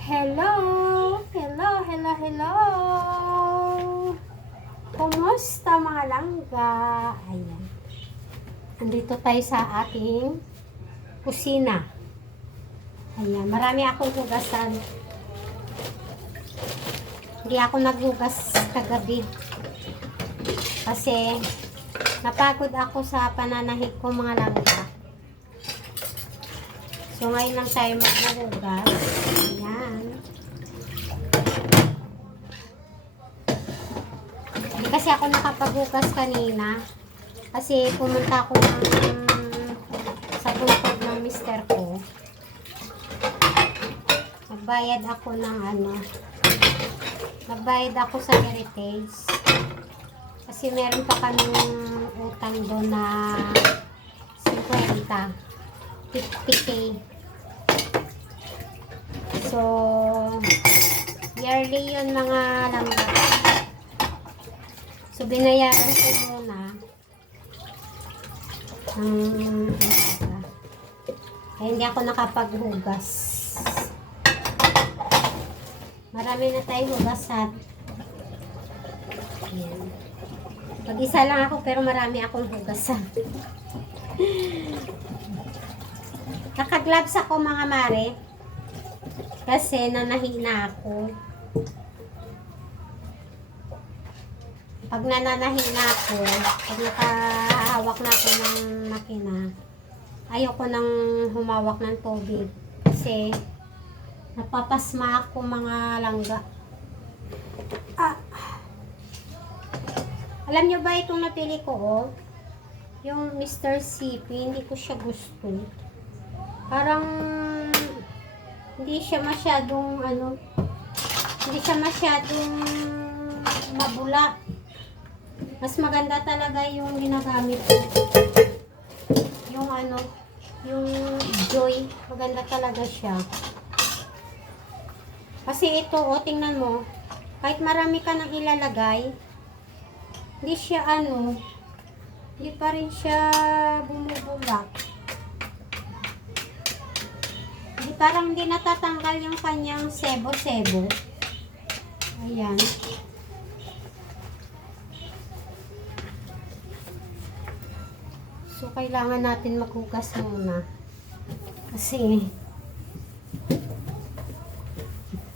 Hello! Hello, hello, hello! Kumusta mga langga? Ayan. Andito tayo sa ating kusina. Ayan, marami akong hugasan. Hindi ako naghugas kagabi. Kasi napagod ako sa pananahik ko mga langga. So ngayon lang tayo maghuhugas. Ayan. Hindi kasi ako nakapaghugas kanina. Kasi pumunta ako sa bungkod ng mister ko. Nagbayad ako ng Nagbayad ako sa heritage. Kasi meron pa kaming utang doon na 50. 50K. So, yearly yun mga langga. So, binayaran ko muna ng kaya hindi ako nakapaghugas. Marami na tayong hugasan. Ayan. Mag-isa lang ako pero marami akong hugasan. Nakagloves ako mga mare. Kasi nanahina ako. Pag nananahina ako, pag nakahawak na ako ng makina, ayoko nang humawak ng tubig. Kasi napapasma ako mga langga. Alam nyo ba itong napili ko, oh? Yung Mr. CP, hindi ko siya gusto. Parang hindi siya masyadong mabula. Mas maganda talaga yung ginagamit ko. Yung Joy, maganda talaga siya. Kasi ito, oh, tingnan mo, kahit marami ka nang ilalagay, hindi siya hindi pa rin siya bumubulak. Parang hindi natatanggal yung kanyang sebo-sebo. Ayan. So, kailangan natin maghugas muna. Kasi,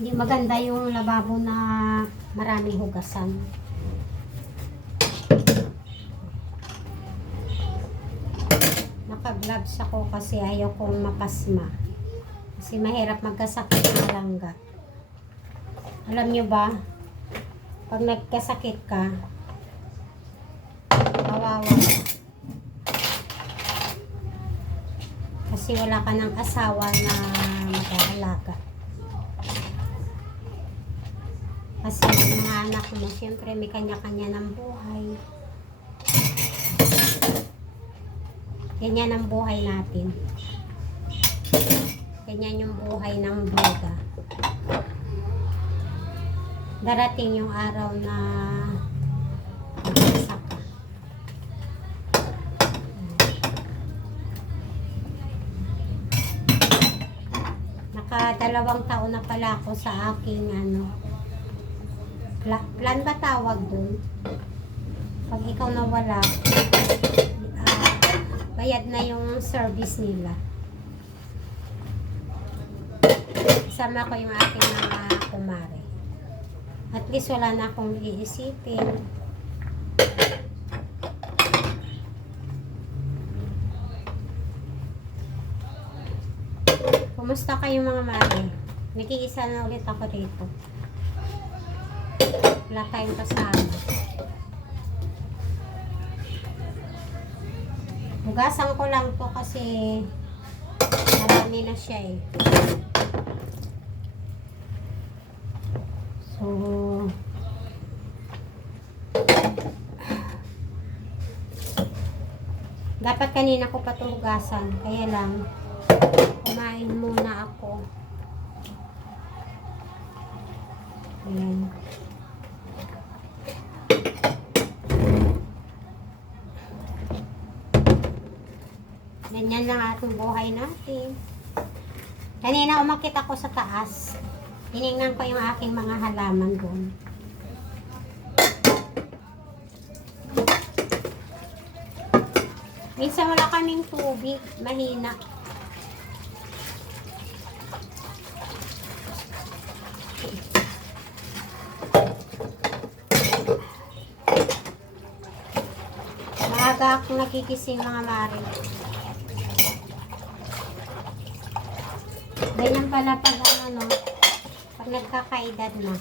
hindi maganda yung lababo na maraming hugasan. Naka-gloves ako kasi ayaw kong mapasma. Kasi mahirap magkasakit ng langga. Alam nyo ba, pag nagkasakit ka, kawawa. Kasi wala ka ng asawa na mag-aalaga. Kasi yung mga anak mo, syempre may kanya-kanya ng buhay. Ganyan ang buhay natin. Ganyan yung buhay ng bida. Darating yung araw na magsasak ka. Naka-2 taon na pala ako sa aking plan ba tawag dun? Pag ikaw nawala, bayad na yung service nila. Sama ko yung aking mga kumare. At least wala na akong iisipin. Kumusta kayo mga mare? Nakiisa na ulit ako rito. Wala tayong kasama. Hugasan ko lang to kasi marami na siya eh. So, dapat kanina ko pa ito hugasan. Kaya lang, kumain muna ako. Ayan. Ganyan lang ating buhay natin. Kanina umakit ako sa taas. Tinignan ko yung aking mga halaman doon. Minsan wala kaming tubig, mahina. Maaga akong nagigising mga mare. Ganyan pala pag ano, pag nagkakaedad na,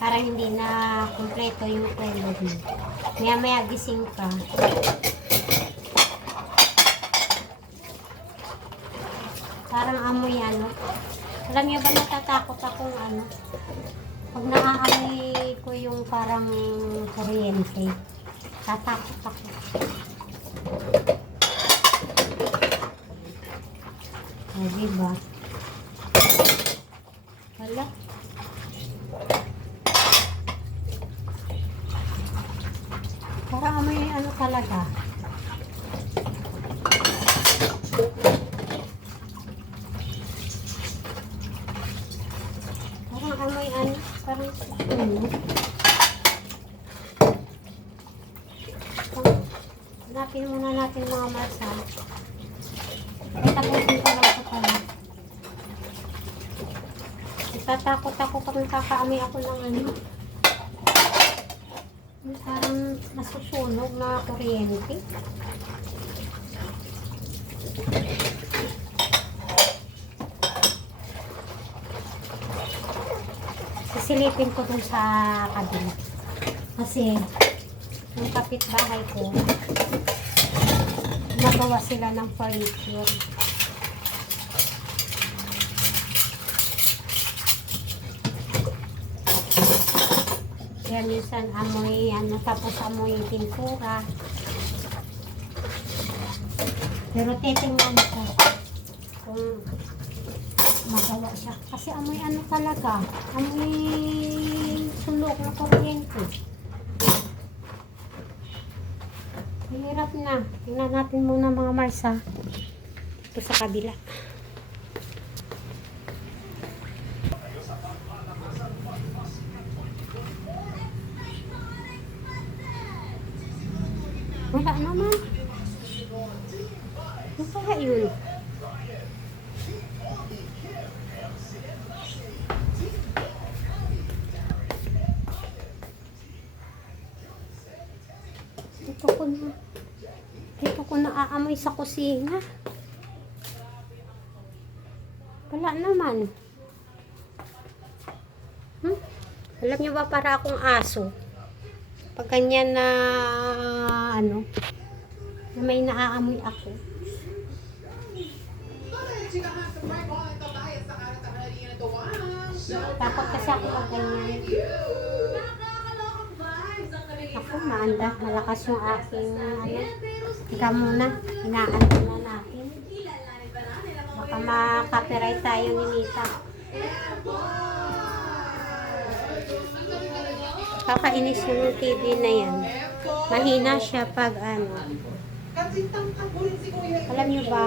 parang hindi na kumpleto yung tulog mo. Maya-maya gising ka. Parang amoy ano. Alam niyo ba natatakot akong ano? Pag naaamoy ko yung parang kuryente, tatakot ako. O, diba? Wala. Parang amoy ano talaga. Parang amoy ano, parang ano. Hanapin muna natin mga masal. Ay, tapusin ko lang ito pala. Natatakot ako pag nakakaamoy ako ng ano. Yung parang nasusunog na kuryente. Sisilipin ko dun sa kabila. Kasi yung kapitbahay ko, nagawa sila ng furniture. Kaya minsan amoy ano, tapos amoy pintura. Pero titingnan ko kung magawa siya. Kasi amoy ano talaga, amoy sunog na kuryente. Hirap na. Tingnan natin muna mga Marsa. Ito sa kabila. Wala naman. Ano kaya yun? Dito ko naaamoy sa kusina. Wala naman. Alam niyo ba, para akong aso. Pag ganyan na ano, na may naaamoy ako. Takot kasi ako pag ganyan. Ako, maanda. Malakas yung aking ano. Ika muna. Inaanto na natin. Baka ma-copyright tayo ni Nita. Kakainis yung TV na yan. Mahina siya pag ano. Alam nyo ba?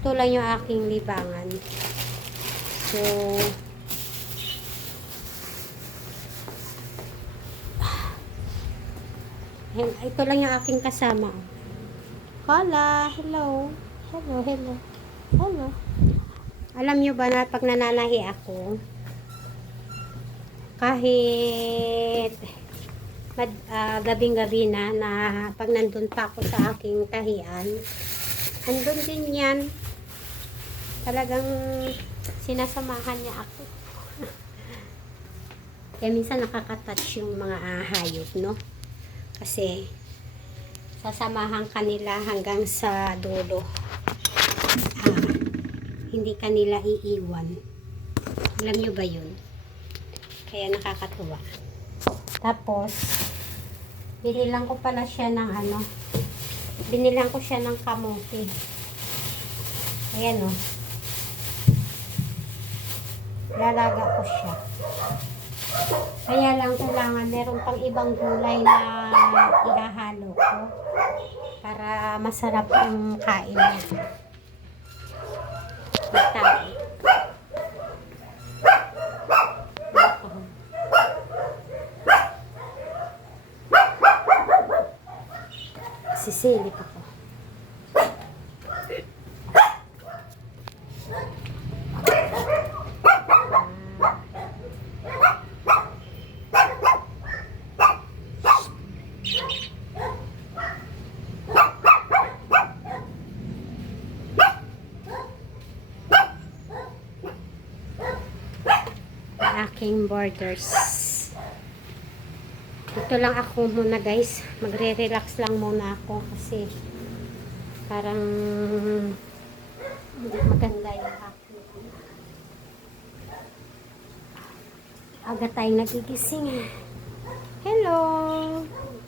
Ito lang yung aking libangan. So, ito lang yung aking kasama. Hola, hello. Hello, hello. Hello. Alam nyo ba na pag nananahi ako, kahit gabing-gabi na pag nandun pa ako sa aking tahian, andun din yan. Talagang sinasamahan niya ako. Kaya minsan nakaka-touch yung mga hayop, no? Kasi sasamahan kanila hanggang sa dulo. Hindi kanila iiwan. Alam nyo ba yun? Kaya nakakatuwa. Tapos, binilang ko pala siya ng ano, binilang ko siya ng kamote. Ayan o. Lalaga ko siya. Kaya lang kailangan meron pang ibang gulay na ihahalo ko para masarap yung kain niya. Tama. Sisilip ako. Aking borders. Ito lang ako muna guys. Magre-relax lang muna ako kasi parang hindi maganda yung aking aga tayong nagigising. Hello!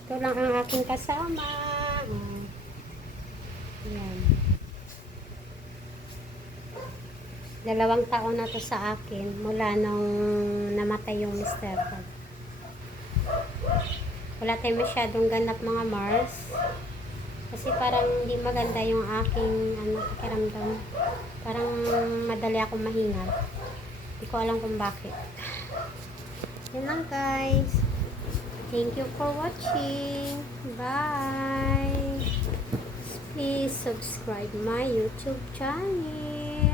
Ito lang ang aking kasama. Ayan. 2 taon na to sa akin mula nung namatay yung mister ko. Wala tayong masyadong ganap mga Mars. Kasi parang hindi maganda yung aking pakiramdam. Parang madali akong mahingal. Hindi ko alam kung bakit. Yun lang guys. Thank you for watching. Bye. Please subscribe my YouTube channel.